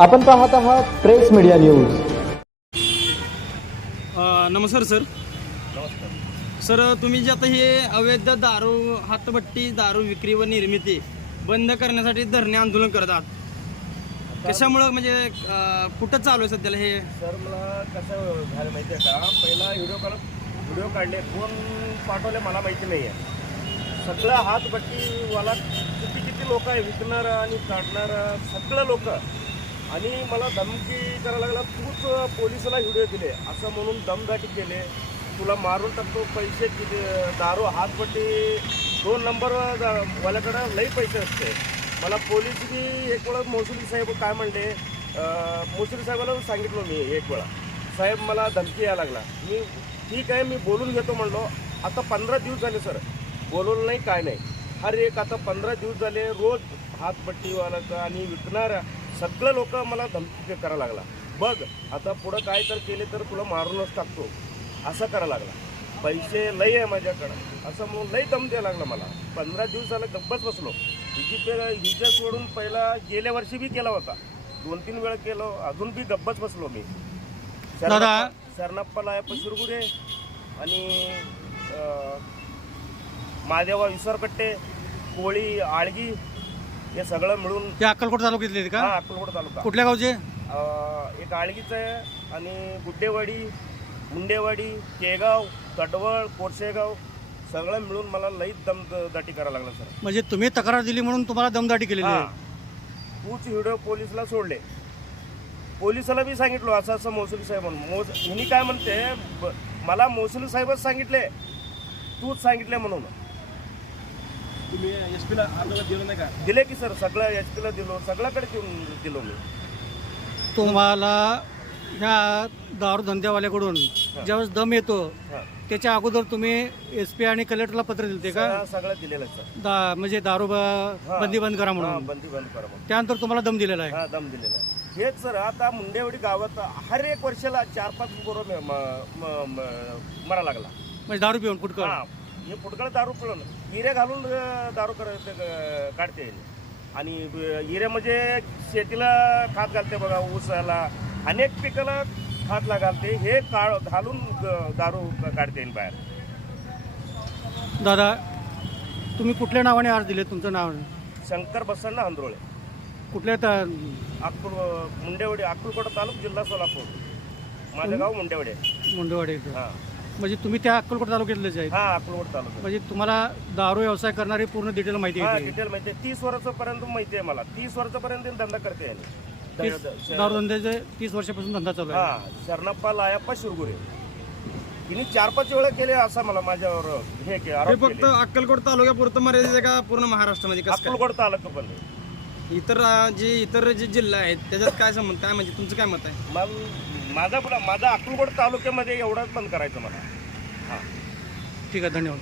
आपण पाहत आहात प्रेस मीडिया न्यूज। नमस्कार सर। नमस्कार सर, तुम्ही जे आता हे अवैध दारू हातभट्टी दारू विक्री व निर्मिती बंद करण्यासाठी धरणे आंदोलन करत आहात, कशामुळं म्हणजे कुठं चालू आहे सध्याला हे? सर, मला कसं झालं माहिती आहे का, पहिला व्हिडिओ काढले, फोन पाठवले मला माहिती नाही आहे। सगळं हातभट्टीवाला किती लोक आहे, विकणार आणि काढणार सगळं लोक, आणि मला धमकी करायला लागला, तूच पोलिसाला व्हिडिओ दिले असं म्हणून दमदाटी केले, तुला मारून टाकतो, पैसे किती दारू हातभट्टी 2 नंबर वाल्याकडं लई पैसे असते। मला पोलीस बी एक वेळा महसूल साहेब काय म्हणले, महसूल साहेबाला सांगितलं मी एक वेळा, साहेब मला धमकी यायला लागला, मी ठीक आहे मी बोलून घेतो म्हणलो। आता 15 दिवस झाले सर, बोलवलं नाही काय नाही, हर एक आता 15 दिवस झाले रोज हातभट्टीवाल्याचं आणि विकणाऱ्या सगळं लोक मला धमकी करायला लागला, बघ आता पुढं काय तर केले तर तुला मारूनच टाकतो असं करायला लागला, पैसे लई आहे माझ्याकडं असं म्हणून लई दम द्यायला लागला मला। 15 दिवस झालं गप्पच बसलो। हिच्या सोडून पहिला गेल्या वर्षी बी केला होता, 2-3 वेळा केलो, अजून बी गप्पच बसलो मी। शरणप्पा लायप्पा शिरगुरे आणि महादेवा विसरकट्टे, कोळी, आळगी हे सगळं मिळून ते अक्कलकोट तालुक्यातले का? हा, अक्कलकोट तालुका। कुठल्या गावचे? एक आळगीचं आहे आणि गुड्डेवाडी, मुंडेवाडी, केगाव, तटवळ, कोरशेगाव सगळं मिळून मला लईच दमदाटी करायला लागला सर। म्हणजे तुम्ही तक्रार दिली म्हणून तुम्हाला दमदाटी केलेली आहे? तूच व्हिडिओ पोलिसला सोडले, पोलिसाला बी सांगितलो असं असं महसूल साहेब म्हणून, हिनी काय म्हणते, मला महसूल साहेबच सांगितले, तूच सांगितले म्हणून। तुम्ही एसपीला अर्ज दिलं नाही का? दिले की सर, सगळं एसपीला दिलो, सगळ्याकडे दिलो मी। तुम्हाला ह्या दारू धंद्यावाल्याकडून ज्यावेळेस दम येतो त्याच्या अगोदर तुम्ही एसपी आणि कलेक्टरला पत्र दिलते का? सगळं दिलेलं सर, म्हणजे दारू बंदी बंद करा म्हणून? बंदी बंद करा म्हणून त्यानंतर तुम्हाला दम दिलेला आहे? हा, दम दिलेला आहे। हेच सर, आता मुंडेवाडी गावात हर एक वर्षाला 4-5 पोरं मरा लागला, म्हणजे दारू पिऊन फुटकळ? हे फुटकळ दारू पिऊन हिरे घालून दारू काढते, आणि हिरे म्हणजे शेतीला खात घालते बघा, ऊसाला अनेक पिकाला खातला घालते, हे घालून दारू काढते बाहेर। दादा, तुम्ही कुठल्या नावाने अर्ज दिले? तुमचं नाव? शंकर बसण्णा हंद्रोळे, कुठल्या? मुंडेवाडी, अक्कलकोट तालुका, जिल्हा सोलापूर, माझं गाव मुंडेवाडी आहे। मुंडेवाडी? हां, म्हणजे तुम्ही त्या अक्कलकोट तालुक्यातलेच आहे? हां, अक्कलकोट तालुका। म्हणजे तुम्हाला दारू व्यवसाय करणारी पूर्ण डिटेल माहिती हां, आहे? डिटेल माहिती आहे, 30 वर्षापर्यंत माहिती आहे मला, 30 वर्षापर्यंत धंदा करते आहे। दारू धंद्याचे 30 वर्षापासून धंदा चालू आहे? हां, शरणप्पा लायप्पा शिरगुरे, तिने 4-5 वेळा केले असं मला माझ्यावर हे फक्त अक्कलकोट तालुक्यापुरतं मर्यादित आहे का पूर्ण महाराष्ट्रामध्ये? अक्कलकोट तालुका पण इतर जे जिल्हा आहेत त्याच्यात काय संबंध, काय म्हणजे तुमचं काय मत आहे? माझा अक्कलकोट तालुक्यामध्ये एवढाच बंद करायचं मला। हां, ठीक आहे, धन्यवाद।